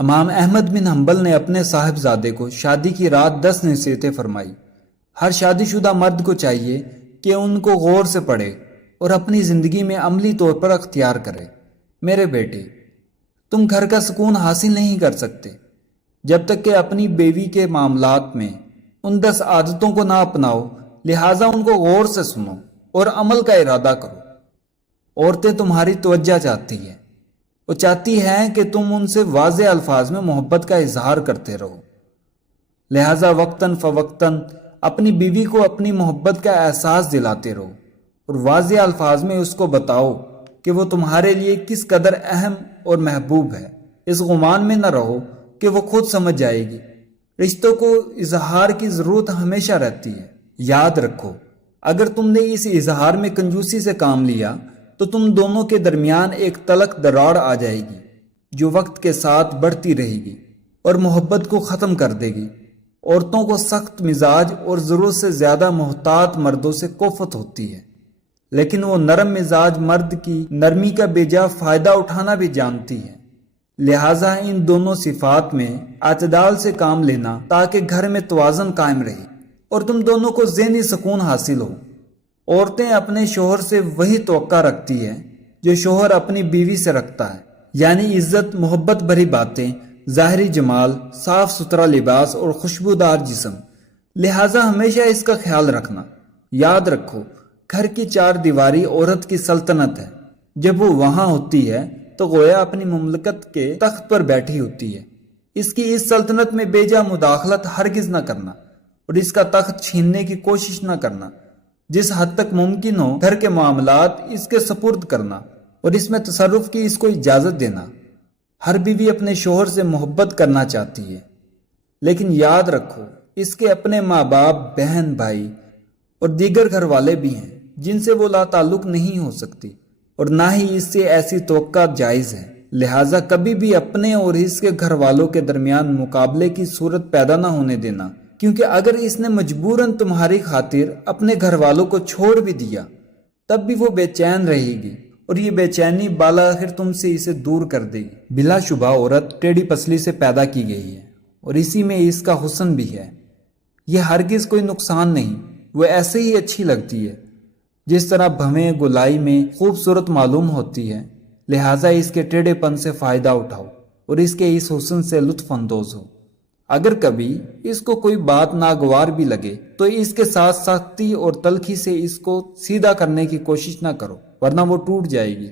امام احمد بن حنبل نے اپنے صاحبزادے کو شادی کی رات 10 نصیحتیں فرمائی۔ ہر شادی شدہ مرد کو چاہیے کہ ان کو غور سے پڑھے اور اپنی زندگی میں عملی طور پر اختیار کرے۔ میرے بیٹے، تم گھر کا سکون حاصل نہیں کر سکتے جب تک کہ اپنی بیوی کے معاملات میں ان 10 عادتوں کو نہ اپناؤ، لہٰذا ان کو غور سے سنو اور عمل کا ارادہ کرو۔ عورتیں تمہاری توجہ چاہتی ہیں، وہ چاہتی ہیں کہ تم ان سے واضح الفاظ میں محبت کا اظہار کرتے رہو، لہٰذا وقتاً فوقتاً اپنی بیوی کو اپنی محبت کا احساس دلاتے رہو اور واضح الفاظ میں اس کو بتاؤ کہ وہ تمہارے لیے کس قدر اہم اور محبوب ہے۔ اس گمان میں نہ رہو کہ وہ خود سمجھ جائے گی۔ رشتوں کو اظہار کی ضرورت ہمیشہ رہتی ہے۔ یاد رکھو، اگر تم نے اس اظہار میں کنجوسی سے کام لیا تو تم دونوں کے درمیان ایک تلخ دراڑ آ جائے گی جو وقت کے ساتھ بڑھتی رہے گی اور محبت کو ختم کر دے گی۔ عورتوں کو سخت مزاج اور ضرورت سے زیادہ محتاط مردوں سے کوفت ہوتی ہے، لیکن وہ نرم مزاج مرد کی نرمی کا بے جا فائدہ اٹھانا بھی جانتی ہے۔ لہٰذا ان دونوں صفات میں اعتدال سے کام لینا تاکہ گھر میں توازن قائم رہے اور تم دونوں کو ذہنی سکون حاصل ہو۔ عورتیں اپنے شوہر سے وہی توقع رکھتی ہے جو شوہر اپنی بیوی سے رکھتا ہے، یعنی عزت، محبت بھری باتیں، ظاہری جمال، صاف ستھرا لباس اور خوشبودار جسم۔ لہٰذا ہمیشہ اس کا خیال رکھنا۔ یاد رکھو، گھر کی 4 دیواری عورت کی سلطنت ہے۔ جب وہ وہاں ہوتی ہے تو گویا اپنی مملکت کے تخت پر بیٹھی ہوتی ہے۔ اس کی اس سلطنت میں بے جا مداخلت ہرگز نہ کرنا اور اس کا تخت چھیننے کی کوشش نہ کرنا۔ جس حد تک ممکن ہو گھر کے معاملات اس کے سپرد کرنا اور اس میں تصرف کی اس کو اجازت دینا۔ ہر بیوی اپنے شوہر سے محبت کرنا چاہتی ہے، لیکن یاد رکھو اس کے اپنے ماں باپ، بہن، بھائی اور دیگر گھر والے بھی ہیں جن سے وہ لا تعلق نہیں ہو سکتی اور نہ ہی اس سے ایسی توقع جائز ہے۔ لہٰذا کبھی بھی اپنے اور اس کے گھر والوں کے درمیان مقابلے کی صورت پیدا نہ ہونے دینا، کیونکہ اگر اس نے مجبوراً تمہاری خاطر اپنے گھر والوں کو چھوڑ بھی دیا تب بھی وہ بے چین رہے گی اور یہ بے چینی بالآخر تم سے اسے دور کر دے گی۔ بلا شبہ عورت ٹیڑھی پسلی سے پیدا کی گئی ہے اور اسی میں اس کا حسن بھی ہے۔ یہ ہرگز کوئی نقصان نہیں، وہ ایسے ہی اچھی لگتی ہے جس طرح بھویں گلائی میں خوبصورت معلوم ہوتی ہے۔ لہٰذا اس کے ٹیڑھے پن سے فائدہ اٹھاؤ اور اس کے اس حسن سے لطف اندوز ہو۔ اگر کبھی اس کو کوئی بات ناگوار بھی لگے تو اس کے ساتھ سختی اور تلخی سے اس کو سیدھا کرنے کی کوشش نہ کرو، ورنہ وہ ٹوٹ جائے گی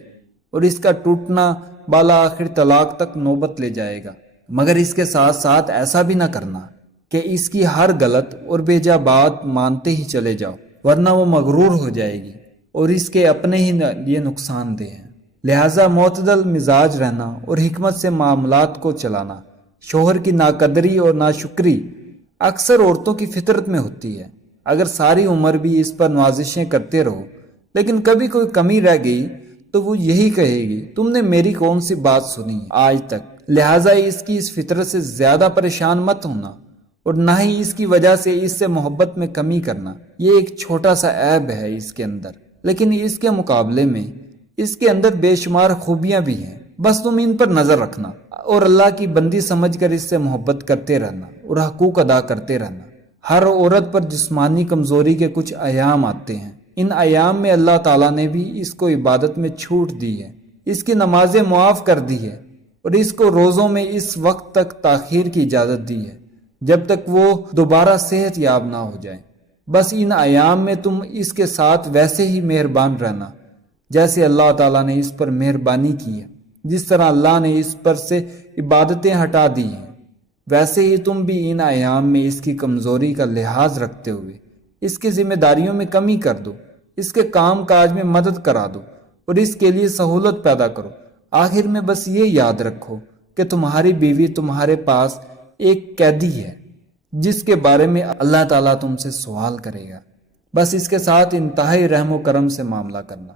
اور اس کا ٹوٹنا بالآخر طلاق تک نوبت لے جائے گا۔ مگر اس کے ساتھ ساتھ ایسا بھی نہ کرنا کہ اس کی ہر غلط اور بے جا بات مانتے ہی چلے جاؤ، ورنہ وہ مغرور ہو جائے گی اور اس کے اپنے ہی لیے نقصان دہ ہے۔ لہٰذا معتدل مزاج رہنا اور حکمت سے معاملات کو چلانا۔ شوہر کی ناقدری اور ناشکری اکثر عورتوں کی فطرت میں ہوتی ہے۔ اگر ساری عمر بھی اس پر نوازشیں کرتے رہو لیکن کبھی کوئی کمی رہ گئی تو وہ یہی کہے گی، تم نے میری کون سی بات سنی آج تک۔ لہٰذا اس کی اس فطرت سے زیادہ پریشان مت ہونا اور نہ ہی اس کی وجہ سے اس سے محبت میں کمی کرنا۔ یہ ایک چھوٹا سا عیب ہے اس کے اندر، لیکن اس کے مقابلے میں اس کے اندر بے شمار خوبیاں بھی ہیں، بس تم ان پر نظر رکھنا اور اللہ کی بندی سمجھ کر اس سے محبت کرتے رہنا اور حقوق ادا کرتے رہنا۔ ہر عورت پر جسمانی کمزوری کے کچھ ایام آتے ہیں۔ ان ایام میں اللہ تعالیٰ نے بھی اس کو عبادت میں چھوٹ دی ہے، اس کی نمازیں معاف کر دی ہے اور اس کو روزوں میں اس وقت تک تاخیر کی اجازت دی ہے جب تک وہ دوبارہ صحت یاب نہ ہو جائے۔ بس ان ایام میں تم اس کے ساتھ ویسے ہی مہربان رہنا جیسے اللہ تعالیٰ نے اس پر مہربانی کی ہے۔ جس طرح اللہ نے اس پر سے عبادتیں ہٹا دی ہیں، ویسے ہی تم بھی ان ایام میں اس کی کمزوری کا لحاظ رکھتے ہوئے اس کی ذمہ داریوں میں کمی کر دو، اس کے کام کاج میں مدد کرا دو اور اس کے لیے سہولت پیدا کرو۔ آخر میں بس یہ یاد رکھو کہ تمہاری بیوی تمہارے پاس ایک قیدی ہے جس کے بارے میں اللہ تعالیٰ تم سے سوال کرے گا۔ بس اس کے ساتھ انتہائی رحم و کرم سے معاملہ کرنا۔